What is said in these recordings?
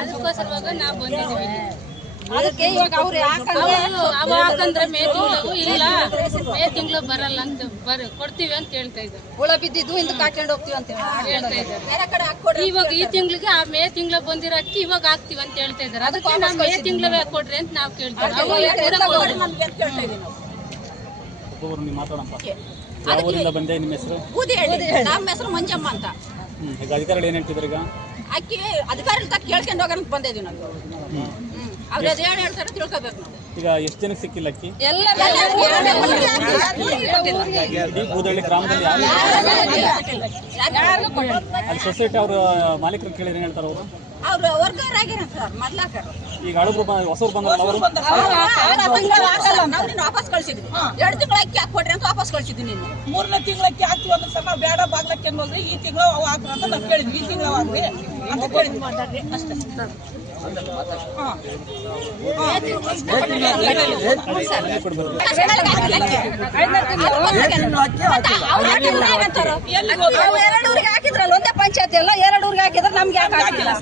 ಅದಕ್ಕೋಸ್ಕರವಾಗ ನಾವು ಬಂದಿದ್ದೀವಿ. ಅದಕ್ಕೆ ಇವಾಗ ಅವ್ರು ಯಾಕಂದ್ರೆ ಮೇ ತಿಂಗಳು ಇಲ್ಲ, ಮೇ ತಿಂಗಳು ಬರಲ್ಲ ಅಂತ ಕೊಡ್ತೀವಿ ಅಂತ ಹೇಳ್ತಾ ಇದ್ದಾರೆ. ಹುಳ ಬಿದ್ದಿದ್ದು ಇಂದ ಕಾಟ್ಕೊಂಡು ಹೋಗ್ತೀವಿ ಅಂತ ಹೇಳ್ತಾ ಇದ್ದಾರೆ. ಇವಾಗ ಈ ತಿಂಗಳಿಗೆ ಆ ಮೇ ತಿಂಗಳ ಬಂದಿರೋ ಅಕ್ಕಿ ಇವಾಗ ಹಾಕ್ತಿವಿ ಅಂತ ಹೇಳ್ತಾ ಇದ್ದಾರೆ. ಅದಕ್ಕೆ ನಾವು ಮೇ ತಿಂಗಳವೇ ಕೊಡ್ರಿ ಅಂತ ನಾವು ಕೇಳ್ತೀವಿ. ನಮ್ಮ ಹೆಸರು ಮಂಜಮ್ಮ ಅಂತ. ಅಧಿಕಾರಿಗಳು ಏನ್ ಹೇಳ್ತಿದ್ರು? ಈಗ ಅಕ್ಕಿ ಅಧಿಕಾರಿಗಳ ತಕ್ಕ ಕೇಳ್ಕೊಂಡು ಹೋಗೋಣ ಬಂದಿದ್ದೀವಿ ನಾವು. ಅವ್ರು ಅದೇ ಹೇಳ್ತಾರೆ ತಿಳ್ಕೊಬೇಕು ನಾವು. ಈಗ ಎಷ್ಟು ಜನಕ್ಕೆ ಸಿಕ್ಕಿಲ್ಲ ಅಕ್ಕಿ? ಬೂದಳ್ಳಿ ಗ್ರಾಮದಲ್ಲಿ ಅಲ್ಲಿ ಸೊಸೈಟಿ ಅವ್ರ ಮಾಲೀಕರು ಕೇಳಿದ್ರೆ ಏನ್ ಹೇಳ್ತಾರೆ ಅವರು? ಅವ್ರು ವರ್ಗಾರ ಸರ್ ಮೊದ್ಲಾಕರ್. ಈಗ ಹಳಬ್ರು ಹೊಸರು ಬಂದ್ರಲ್ಲ ಅವರು ನಾವು ವಾಪಸ್ ಕಳ್ಸಿದ್ವಿ. 2 ತಿಂಗಳ ಅಕ್ಕಿ ಹಾಕೊಡ್ರಿ ಅಂತ ವಾಪಸ್ ಕಳ್ಸಿದ್ವಿ. ನೀನು 3ನೇ ತಿಂಗಳ ಅಕ್ಕಿ ಹಾಕ್ತಿವಿ ಅಂದ್ರೆ ಸರ್ ನಾವು ಬೇಡ ಬಾಗ್ಲಕ್ಕೆ ಹೋಗ್ರಿ, ಈ ತಿಂಗಳು ಅವು ಹಾಕ್ರ ಅಂತ ನಾವು ಕೇಳಿದ್ವಿ. ಈ ತಿಂಗಳು ಹಾಕ್ರಿ ಅಂತ ಕೇಳಿದ್ವಿ ಅಷ್ಟೇ. ಹಾಕಿದ್ರಲ್ಲ ಒಂದೇ ಪಂಚಾಯತಿ ಎಲ್ಲ 2 ಊರಿಗೆ ಹಾಕಿದ್ರೆ ನಮ್ಗೆ ಯಾಕೆ ಹಾಕಿಲ್ಲ?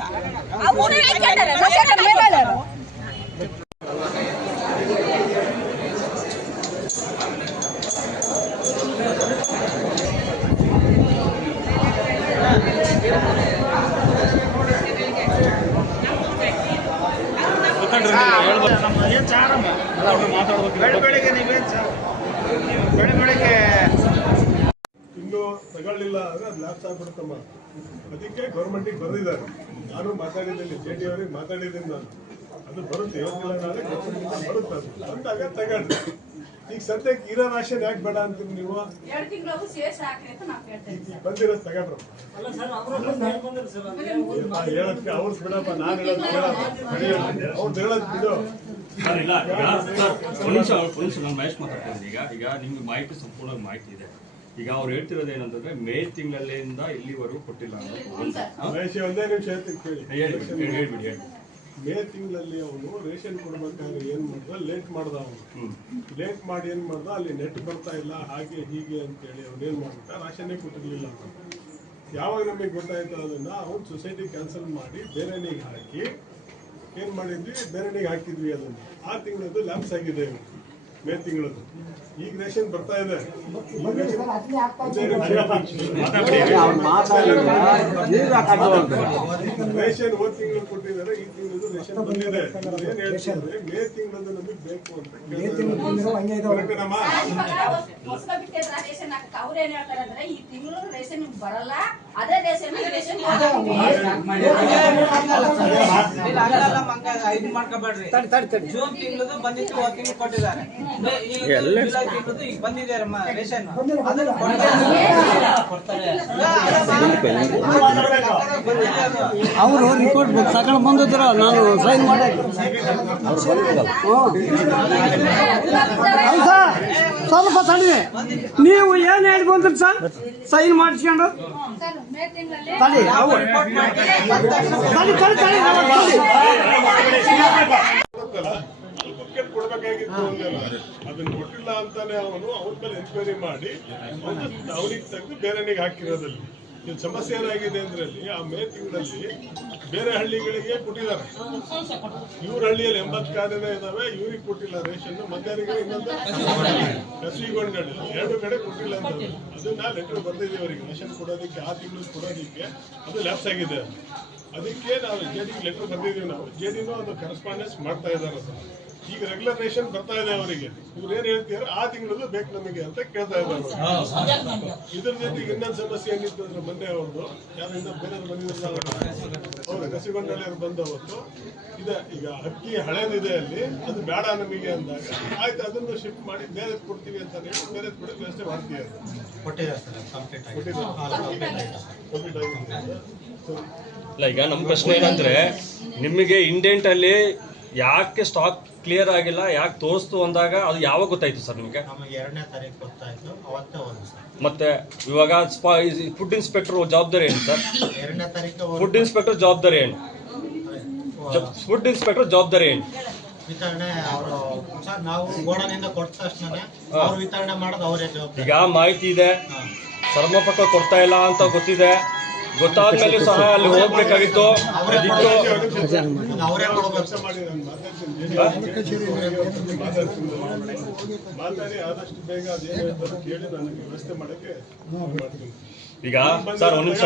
ಇನ್ನು ತಗೊಳ್ಳಿಲ್ಲ ಅಂದ್ರೆ ಅದು ಲ್ಯಾಪ್ಸ್ ಆಗ್ಬಿಡುತ್ತಮ್ಮ. ಅದಕ್ಕೆ ಗೌರ್ಮೆಂಟಿಗೆ ಬರೆದಿದ್ದಾರೆ. ನಾನು ಮಾತಾಡಿದ್ದೀನಿ, JD ಅವರಿಗೆ ಮಾತಾಡಿದ್ದೀನಿ ನಾನು. ಅದು ಬರುತ್ತೆ, ಇವತ್ತಿಲ್ಲ ನಾಳೆ ಗೌರ್ಮೆಂಟಿಂದ ಬರುತ್ತೆ. ಅದು ಬಂದಾಗ ತಗೊಳ್ರಿ. ಈಗ ಸದ್ಯಕ್ಕೆ ಇರೋ ರಾಶನ್ ಯಾಕೆ ಬೇಡ ಅಂತೀರಿ ನೀವು? ಬಂದಿರೋದು ತಗೊಂಡ್ರು ಹೇಳಕ್ಕೆ ಅವ್ರು ಬಿಡಪ್ಪ, ನಾನು ಹೇಳೋದು ಕೇಳಪ್ಪ. ಅವ್ರು ಹೇಳೋದು ಬಿಡು. ನಾನು ಮಹೇಶ್ ಮಾತಾಡ್ತೀನಿ. ಈಗ ನಿಮ್ಗೆ ಮಾಹಿತಿ ಸಂಪೂರ್ಣ ಮಾಹಿತಿ ಇದೆ. ಈಗ ಅವ್ರು ಹೇಳ್ತಿರೋದು ಏನಂತಂದ್ರೆ ಮೇ ತಿಂಗಳಿಂದ ಇಲ್ಲಿವರೆಗೂ ಕೊಟ್ಟಿಲ್ಲ ಮಹೇಶ್ ಒಂದೇ ನಿಮಿಷ ಕೇಳಿ. ಹೇಳ್ಬಿಡಿ. ಮೇ ತಿಂಗಳಲ್ಲಿ ಅವನು ರೇಷನ್ ಕೊಡ್ಬೇಕಾದ್ರೆ ಏನ್ ಮಾಡ್ದ, ಲೇಟ್ ಮಾಡ್ದ. ಅವನು ಲೇಟ್ ಮಾಡಿ ಏನ್ ಮಾಡ್ದ, ಅಲ್ಲಿ ನೆಟ್ ಬರ್ತಾ ಇಲ್ಲ ಹಾಗೆ ಹೀಗೆ ಅಂತೇಳಿ ಅವ್ನು ಏನ್ ಮಾಡ್ಬಿಟ್ಟ, ರಾಷನ್ನೇ ಕೊಟ್ಟಿರ್ಲಿಲ್ಲ. ಯಾವಾಗ ನಮಗೆ ಗೊತ್ತಾಯ್ತು ಅದನ್ನ ಅವ್ನು ಸೊಸೈಟಿ ಕ್ಯಾನ್ಸಲ್ ಮಾಡಿ ಬೇರೆನಿಗೆ ಹಾಕಿ ಏನ್ ಮಾಡಿದ್ವಿ, ಬೇರೆನಿಗೆ ಹಾಕಿದ್ವಿ. ಅದನ್ನು ಆ ತಿಂಗಳದ್ದು ಲ್ಯಾಪ್ಸ್ ಆಗಿದೆ. ಮೇ ತಿಂಗಳದ್ದು ಈಗ ರೇಷನ್ ಬರ್ತಾ ಇದೆ. ರೇಷನ್ ಹೋದ್ ತಿಂಗಳು ಕೊಟ್ಟಿದ್ದಾರೆ, ಈ ತಿಂಗಳದ್ದು ರೇಷನ್ ಬಂದಿದೆ. ಏನ್ ಹೇಳ್ತಿದ್ರೆ ಮೇ ತಿಂಗಳದ್ದು ನಮಗೆ ಬೇಕು ಅಂತ ಕರೆಕ್ಟೇನಮ್ಮ? ಅವ್ರೇನ್ ಹೇಳ್ತಾರೆ ಅಂದ್ರೆ ಈ ತಿಂಗಳು ರೇಷನ್ ಬರಲ್ಲ, ಅದೇ ರೇಷನ್ ಜೂನ್ ತಿಂಗಳು ಬಂದಿತ್ತು, ಹೋದ ತಿಂಗಳು ಕೊಟ್ಟಿದ್ದಾರೆ. ಈಗ ಬಂದಿದೆ ರೇಷನ್. ಅವರು ರಿಪೋರ್ಟ್ ತಗೊಂಡು ಬಂದಿದ್ರು, ನಾನು ಸೈನ್ ಮಾಡಿ ಸ್ವಲ್ಪ ತಡಿ. ನೀವು ಏನ್ ಹೇಳಿ ಬಂದ್ರಿ ಸರ್? ಸೈನ್ ಮಾಡಿಸ್ಕೊಂಡು ತಡಿ ಕೊಡ್ಬೇಕಾಗಿತ್ತು ಅಂತೆಲ್ಲ ಅದನ್ನ ಕೊಟ್ಟಿಲ್ಲ ಅಂತಾನೆ ಅವನು ಅವ್ರ ಮೇಲೆ ಎನ್ಕ್ವೈರಿ ಮಾಡಿ ಅವನಿಗೆ ತೆಗೆದು ಬೇರೆನಿಗೆ ಹಾಕಿರೋದಲ್ಲಿ. ಇದು ಸಮಸ್ಯೆ ಏನಾಗಿದೆ ಅಂದ್ರೆ ಆ ಮೇ ತಿಂಗಳಲ್ಲಿ ಬೇರೆ ಹಳ್ಳಿಗಳಿಗೆ ಕೊಟ್ಟಿದ್ದಾರೆ. ಇವ್ರ ಹಳ್ಳಿಯಲ್ಲಿ 80 ಕಾರ್ಯನೇ ಇದಾವೆ, ಇವ್ರಿಗೆ ಕೊಟ್ಟಿಲ್ಲ ರೇಷನ್. ಮಧ್ಯಾಹ್ನಗಳಿಗೆ ಇನ್ನೊಂದು ಕಸಿಗೊಂಡಳ್ಳಿ 2 ಕಡೆ ಕೊಟ್ಟಿಲ್ಲ ಅಂತ ಅದನ್ನ ಲೆಟರ್ ಬರ್ದಿದ್ದೀವಿ ಅವರಿಗೆ. ರೇಷನ್ ಕೊಡೋದಕ್ಕೆ ಆ ತಿಂಗಳು ಕೊಡೋದಕ್ಕೆ ಅದು ಲ್ಯಾಪ್ಸ್ ಆಗಿದೆ. ಅದಕ್ಕೆ ನಾವು JDಗೆ ಲೆಟರ್ ಬರ್ದಿದ್ದೀವಿ. ನಾವು JDನೂ ಅದು ಕರೆಸ್ಪಾಂಡೆನ್ಸ್ ಮಾಡ್ತಾ ಇದ್ದಾರೆ. ಈಗ ರೆಗ್ಯುಲರ್ ರೇಷನ್ ಬರ್ತಾ ಇದೆ ಅವರಿಗೆ. ಇವ್ರು ಏನ್ ಹೇಳ್ತಿದಾರೆ ಆ ತಿಂಗಳದ್ದು ಬೇಕು ನಮಗೆ ಅಂತ ಕೇಳ್ತಾ ಇದ್ದಾರೆ. ಇದ್ರ ಜೊತೆಗೆ ಇನ್ನೊಂದು ಸಮಸ್ಯೆ ಏನಿತ್ತು ಅಂದ್ರೆ ಮೊನ್ನೆ ಅವ್ರದ್ದು ಯಾರಿಂದ ಬೇರೆ ಬಂದಿದ್ರು, ಅವ್ರು ಕಸಿಗೊಂಡಳ್ಳಿಯವ್ರು ಬಂದವತ್ತು ಇದೆ. ಈಗ ಅಕ್ಕಿ ಹಳೇದಿದೆ ಅಲ್ಲಿ, ಅದು ಬೇಡ ನಮಗೆ ಅಂದಾಗ ಆಯ್ತು ಅದನ್ನು ಶಿಫ್ಟ್ ಮಾಡಿ ಬೇರೆ ಕೊಡ್ತೀವಿ ಅಂತ ಹೇಳಿ ಬೇರೆ ಕೊಡೋ ವ್ಯವಸ್ಥೆ ಮಾಡ್ತೀವಿ. ಇಲ್ಲ, ಈಗ ನಮ್ಮ ಪ್ರಶ್ನೆ ಏನಂದ್ರೆ ನಿಮಗೆ ಇಂಡೆಂಟ್ ಅಲ್ಲಿ ಯಾಕೆ ಸ್ಟಾಕ್ ಕ್ಲಿಯರ್ ಆಗಿಲ್ಲ, ಯಾಕೆ ತೋರಿಸ್ತು ಅಂದಾಗ ಅದು ಯಾವಾಗ ಗೊತ್ತಾಯ್ತು ಸರ್ ನಿಮಗೆ? 2ನೇ ತಾರೀಕು ಗೊತ್ತಾಯ್ತು, ಅವತ್ತೇ ಒಂದು ಸರ್. ಮತ್ತೆ ಇವಾಗ ಫುಡ್ ಇನ್ಸ್ಪೆಕ್ಟರ್ ಜವಾಬ್ದಾರಿ ಏನು ಸರ್? 2ನೇ ತಾರೀಕು ಫುಡ್ ಇನ್ಸ್ಪೆಕ್ಟರ್ ಜವಾಬ್ದಾರಿ ಏನು? ಫುಡ್ ಇನ್ಸ್ಪೆಕ್ಟರ್ ಜವಾಬ್ದಾರಿ ಏನು? ವಿತರಣೆ ಅವರು ಸರ್, ನಾವು ಗೋಡನಿಂದ ಕೊಟ್ಟ ತಕ್ಷಣ ಅವ್ರು ವಿತರಣೆ ಮಾಡೋದು ಅವರೇ ಜವಾಬ್ದಾರಿ. ಈಗ ಮಾಹಿತಿ ಇದೆ, ಸಮರ್ಪಕ ಕೊಡ್ತಾ ಇಲ್ಲ ಅಂತ ಗೊತ್ತಿದೆ. ಗೊತ್ತಾದ್ಮೇಲೆ ಸಹ ಅಲ್ಲಿ ಹೋಗ್ಬೇಕಾಗಿತ್ತು. ಅದಕ್ಕೆ ಅವರೇ ಕೊಡ್ಬೇಕು ಕೆಲಸ ಮಾಡಿ ನಾನು ಮಾತಾಡಿ ಆದಷ್ಟು ಬೇಗ ಅದೇನು ಕೇಳಿ ನನಗೆ ವ್ಯವಸ್ಥೆ ಮಾಡಕ್ಕೆ ಮಾಡ್ತೀನಿ. ಈಗ ಸರ್ ಒಂದ್ ನಿಮಿಷ